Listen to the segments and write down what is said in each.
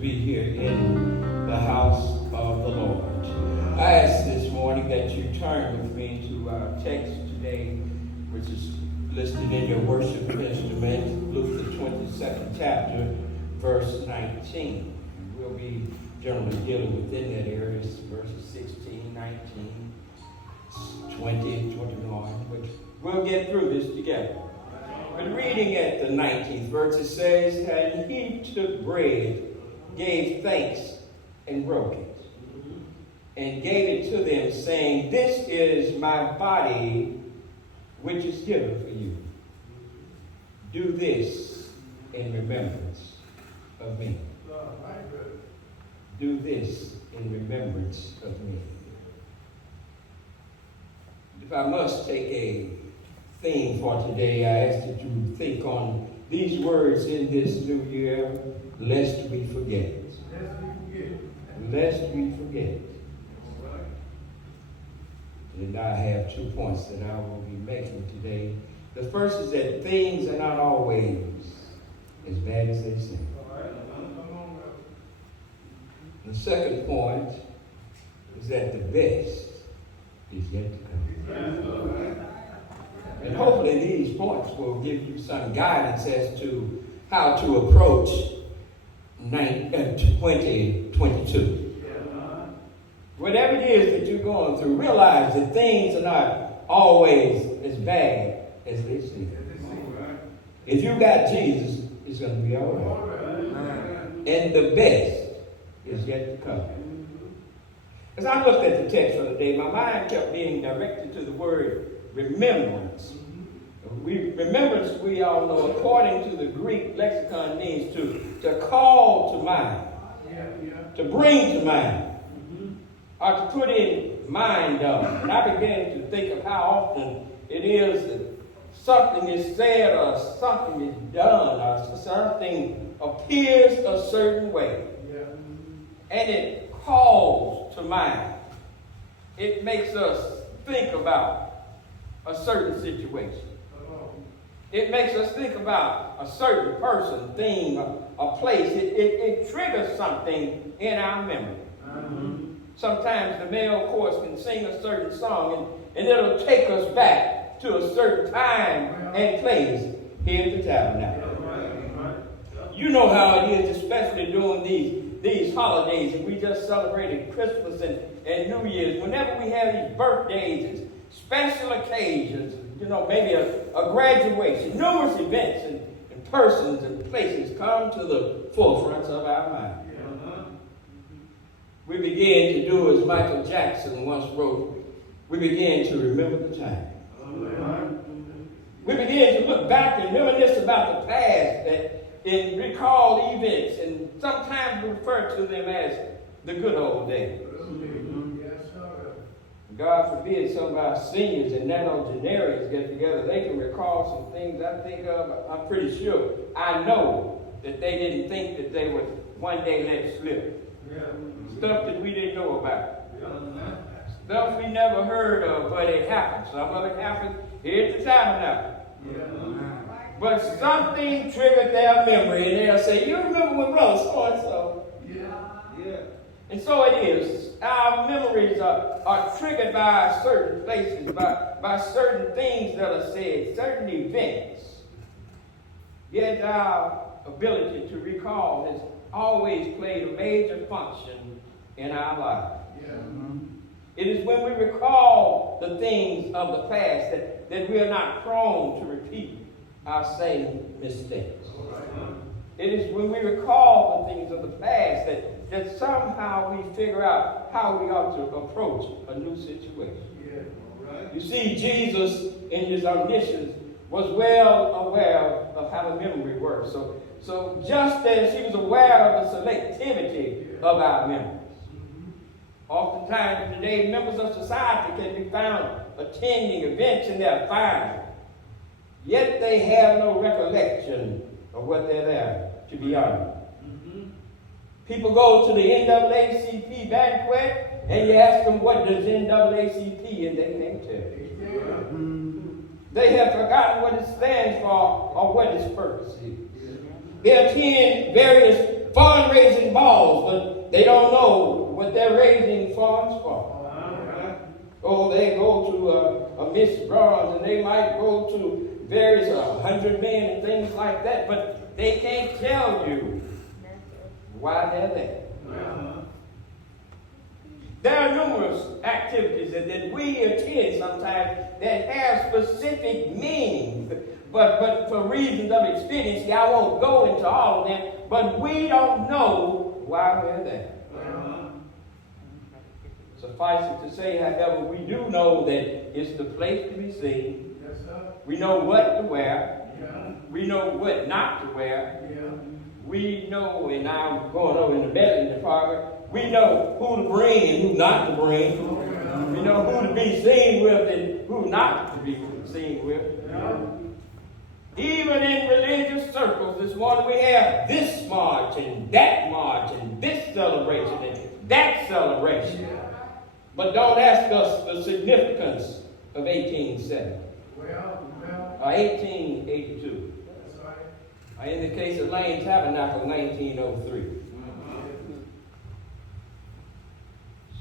be here in the house of the Lord. I ask this morning that you turn with me to our text today, which is listed in your worship instrument, Luke the 22nd chapter, verse 19. We'll be generally dealing within that area, verses 16, 19, 20, and 21. But we'll get through this together. But reading at the 19th verse, it says, "And he took bread, gave thanks, and broke it, and gave it to them, saying, This is my body, which is given for you. Do this in remembrance of me." Do this in remembrance of me. If I must take a theme for today, I ask that you think on these words in this new year, lest we forget. Lest we forget. And I have 2 points that I will be making today. The first is that things are not always as bad as they seem. The second point is that the best is yet to come. And hopefully these points will give you some guidance as to how to approach 2022. Whatever it is that you're going through, realize that things are not always as bad as they seem. If you got Jesus, it's going to be all right. And the best is yet to come. As I looked at the text for the day, my mind kept being directed to the word remembrance. Remembrance, we all know, according to the Greek lexicon, means to call to mind, to bring to mind, or to put in mind of. And I began to think of how often it is that something is said or something is done or something appears a certain way. And it calls to mind. It makes us think about a certain situation. It makes us think about a certain person, thing, a place. It triggers something in our memory. Sometimes the male chorus can sing a certain song and it'll take us back to a certain time and place here at the Tabernacle. You know how it is, especially during these holidays, and we just celebrated Christmas and New Year's. Whenever we have these birthdays and special occasions, maybe a graduation, numerous events and persons and places come to the forefront of our mind. We begin to do as Michael Jackson once wrote, we begin to remember the time. We begin to look back and reminisce about the past and recall events, and sometimes we refer to them as the good old days. God forbid some of our seniors and nonagenarians get together, they can recall some things I think of. I'm pretty sure. I know that they didn't think that they would one day let slip. Stuff that we didn't know about. Stuff we never heard of, but it happened. Some of it happened here at the Tabernacle. But something triggered their memory, and they'll say, "You remember when brother so-and-so?" And so it is. Our memories are triggered by certain places, by certain things that are said, certain events. Yet our ability to recall has always played a major function in our lives. It is when we recall the things of the past that we are not prone to repeat our same mistakes. It is when we recall the things of the past that somehow we figure out how we ought to approach a new situation. You see, Jesus, in his omniscience, was well aware of how the memory works. So just as he was aware of the selectivity of our memories. Oftentimes today, members of society can be found attending events in their fine, yet they have no recollection of what they're there to be honored. People go to the NAACP banquet and you ask them, what does NAACP, and they can't tell you. They have forgotten what it stands for or what its purpose is. They attend various fundraising balls They don't know what they're raising funds for. Oh, they go to a Miss Bronze, and they might go to various 100 men and things like that, but they can't tell you why they're there. There are numerous activities that we attend sometimes that have specific meanings, but for reasons of expediency, I won't go into all of them, but we don't know why we're there. Suffice it to say, however, we do know that it's the place to be seen. Yes, sir. We know what to wear. Yeah. We know what not to wear. Yeah. We know, and I'm going over in the bedroom department, we know who to bring and who not to bring. Yeah. We know who to be seen with and who not to be seen with. Yeah. Even in religious circles this morning, we have this march and this celebration and that celebration. Yeah. But don't ask us the significance of 1870 or 1882. That's right. Or in the case of Lane Tabernacle, 1903.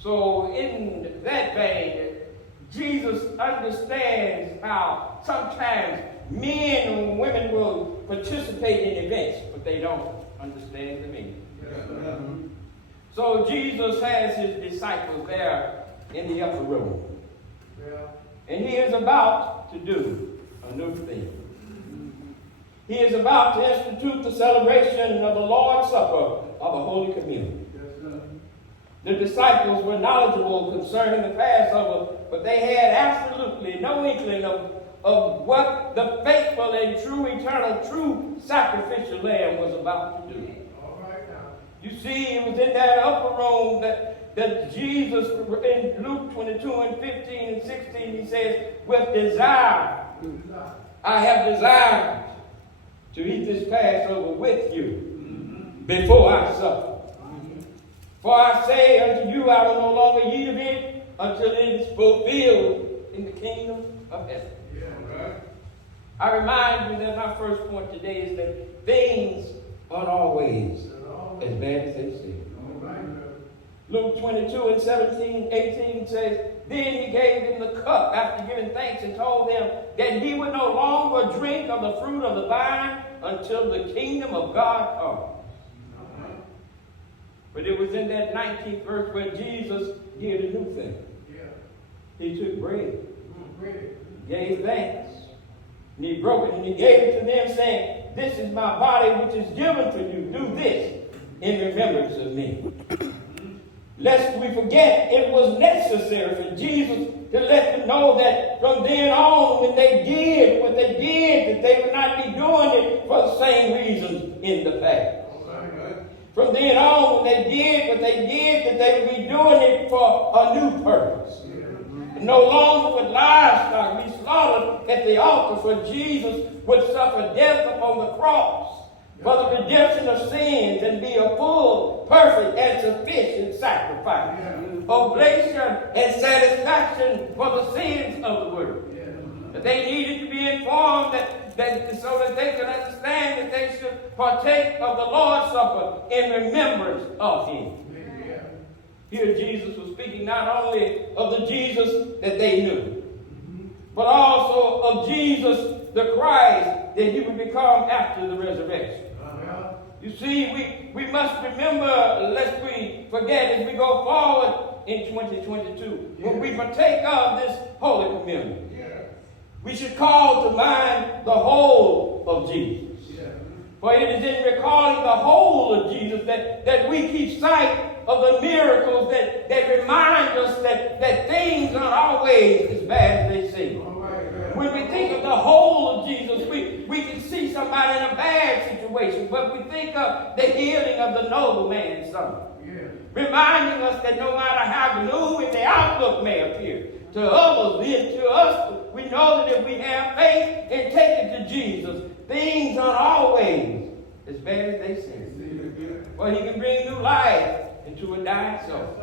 So in that vein, Jesus understands how sometimes men and women will participate in events, but they don't understand the meaning. So Jesus has his disciples there in the upper room. And he is about to do a new thing. He is about to institute the celebration of the Lord's Supper of the Holy Communion. The disciples were knowledgeable concerning the Passover, but they had absolutely no inkling of what the faithful and true, eternal, true sacrificial lamb was about to do. You see, it was in that upper room that Jesus, in Luke 22 and 15 and 16, he says, with desire, I have desired to eat this Passover with you before I suffer. For I say unto you, I will no longer eat of it until it is fulfilled in the kingdom of heaven. I remind you that my first point today is that things aren't always as bad as they seem. Luke 22 and 18 says, then he gave them the cup after giving thanks and told them that he would no longer drink of the fruit of the vine until the kingdom of God comes. But it was in that 19th verse where Jesus did a new thing. He took bread, gave thanks, and he broke it and he gave it to them saying, this is my body which is given for you. Do this in remembrance of me. Lest we forget, it was necessary for Jesus to let them know that from then on, when they did what they did, that they would not be doing it for the same reasons in the past. From then on, when they did what they did, that they would be doing it for a new purpose. No longer would livestock be slaughtered at the altar, for Jesus would suffer death upon the cross for the redemption of sins and be a full, perfect, and sufficient sacrifice. Oblation and satisfaction for the sins of the world. But they needed to be informed so that they could understand that they should partake of the Lord's Supper in remembrance of him. Here Jesus was speaking not only of the Jesus that they knew, but also of Jesus the Christ that he would become after the resurrection. You see, we must remember, lest we forget as we go forward in 2022, when we partake of this Holy Communion. We should call to mind the whole of Jesus. For it is in recalling the whole of Jesus that we keep sight of the miracles that remind us that things aren't always as bad as they seem. When we think of the whole of Jesus, we can see somebody in a bad situation, but we think of the healing of the nobleman's son. Reminding us that no matter how gloomy the outlook may appear, to others, to us, we know that if we have faith and take it to Jesus, things aren't always as bad as they seem. Well, he can bring new life into a dying soul.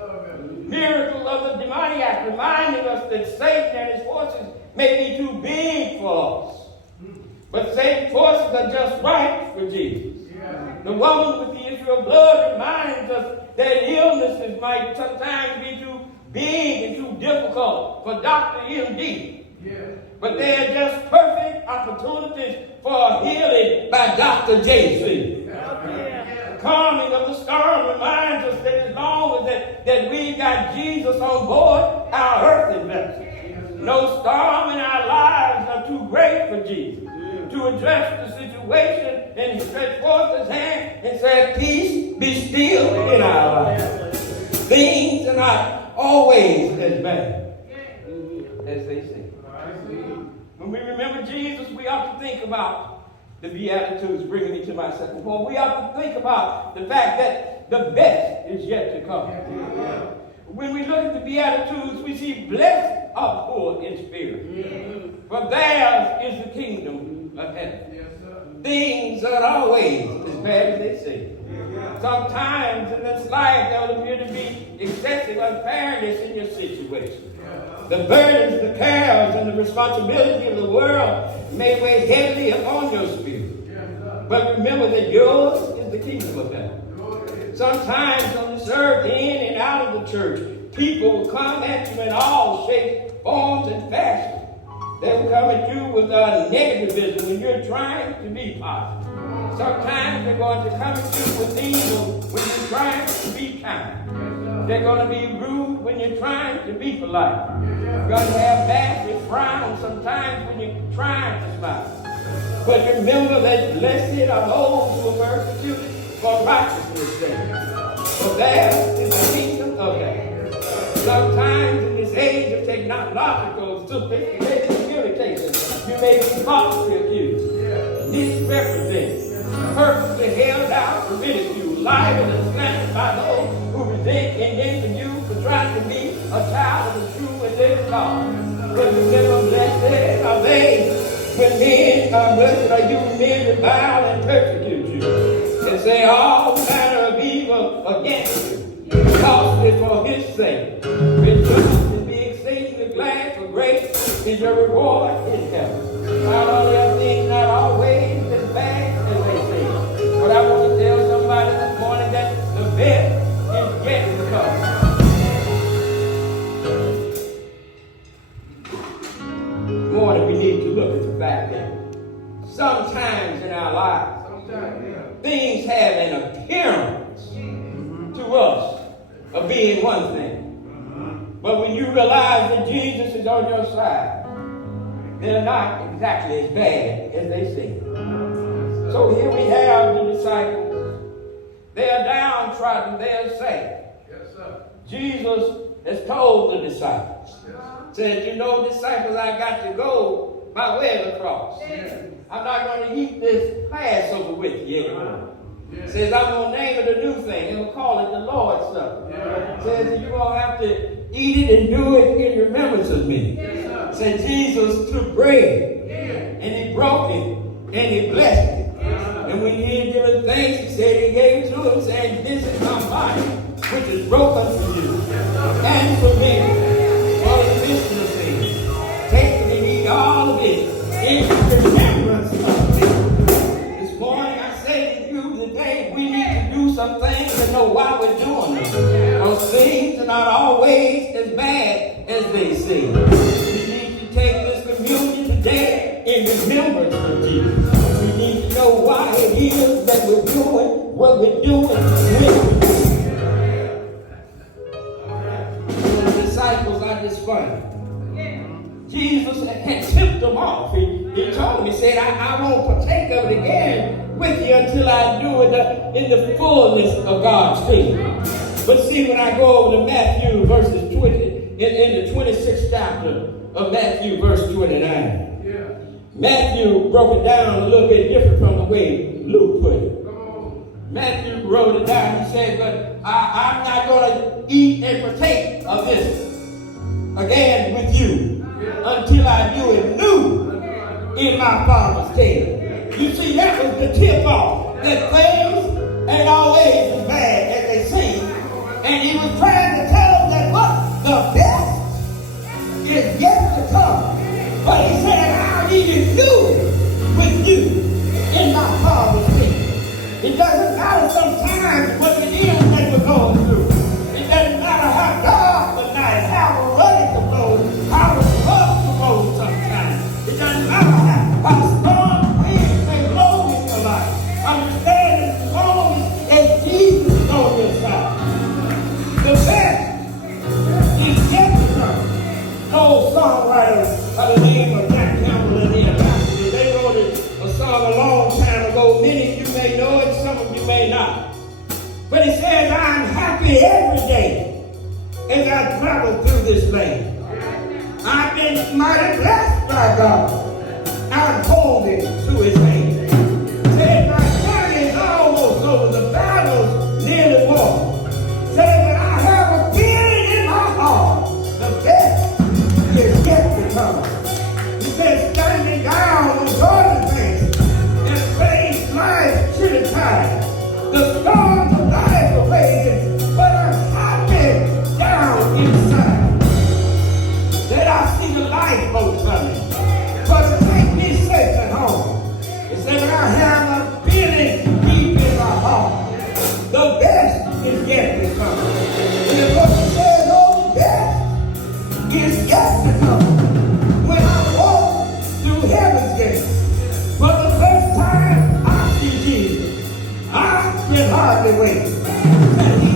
Miracle of the demoniac, reminding us that Satan and his forces may be too big for us. But Satan's forces are just right for Jesus. The woman with the issue of blood reminds us that he'll illnesses might sometimes be too big and too difficult for Dr. MD. But they are just perfect opportunities for healing by Dr. JC. The calming of the storm reminds us that as long as that we got Jesus on board our earthly vessel, no storm in our lives are too great for Jesus to address the situation, and he stretched forth his hand and said, peace be still in our lives. Things are not always as bad as they seem. When we remember Jesus, we ought to think about the Beatitudes, bringing me to my second point. We ought to think about the fact that the best is yet to come. When we look at the Beatitudes, we see blessed are poor in spirit, for theirs is the kingdom of heaven. Things aren't always as bad as they seem. Sometimes in this life there will appear to be excessive unfairness in your situation. The burdens, the cares, and the responsibility of the world may weigh heavily upon your spirit. But remember that yours is the kingdom of heaven. Sometimes on this earth, in and out of the church, people will come at you in all shapes, forms, and fashions. They will come at you with negativism when you're trying to be positive. Sometimes they're going to come at you with evil when you're trying to be kind. They're going to be rude when you're trying to be polite. You're going to have nasty frowns sometimes when you're trying to smile. But remember that blessed are those who are persecuted for righteousness' sake. For theirs is the kingdom of heaven. Sometimes in this age of technological sophisticated communication, you may be falsely accused, misrepresented, purposely held out for ridicule, liable and slandered by those who resent and envy you for trying to be a child of the true and living God. But remember, blessed are they when men are blessed are you when men revile and persecute you, and say all manner of evil against you, costly for his sake. Rejoice and be exceedingly glad, for great is your reward in heaven. Not only are things not always as bad as they seem, but I want to tell somebody this morning that the best is yet to come. This morning we need to look at the fact that sometimes in our lives, things have an appearance to us of being one thing. But when you realize that Jesus is on your side, they're not exactly as bad as they seem. So here we have the disciples. They are downtrodden, they are sad. Jesus has told the disciples, said, you know, disciples, I got to go by way of the cross. I'm not going to eat this Passover with you anymore. Says, I'm going to name it a new thing. And we'll call it the Lord's Supper. Says that you're going to have to eat it and do it in remembrance of me. Said Jesus took bread and he broke it and he blessed it. And when he had given thanks, he said he gave it to them, saying, this is my body, which is broken for you and for me, for the remission of sins. Take it and eat all of it in remembrance of me. This morning I say to you today, we need to do some things to know why we're doing it. Those things are not always as bad as they seem. We need to take this communion today in remembrance of Jesus. We need to know why it is that we're doing what we're doing when the disciples are just funny. Jesus had tipped them off. He told them, he said, I won't partake of it again with you until I do it in the fullness of God's kingdom. But see, when I go over to Matthew verses 20, in the 26th chapter of Matthew verse 29, Matthew broke it down a little bit different from the way Luke put it. Matthew wrote it down. He said, but I'm not going to eat and partake of this again with you until I do it new in my Father's kingdom. You see, that was the tip off, that things ain't always as bad as they seem. And he was trying to tell them that what? The best is yet to come. But he said, I'll even do it with you in my Father's kingdom. It doesn't matter sometimes what it is that we're going through. It But he says, I'm happy every day as I travel through this land. I've been mighty blessed by God. I'm holding to his hand. Said my journey is almost over. The battle's nearly won. Said that I have a feeling in my heart. The best is yet to come. He said, standing down on Jordan's banks and faced life to the tide. The storms of life are raging, but I'm happy down inside. That I see the lifeboat coming, but to take me safe at home. He said, but I have a feeling deep in my heart. The best is yet to come. And the book says, oh, the best is yet to come. When I walk through heaven's gates, for the first time I see Jesus, I can hardly wait.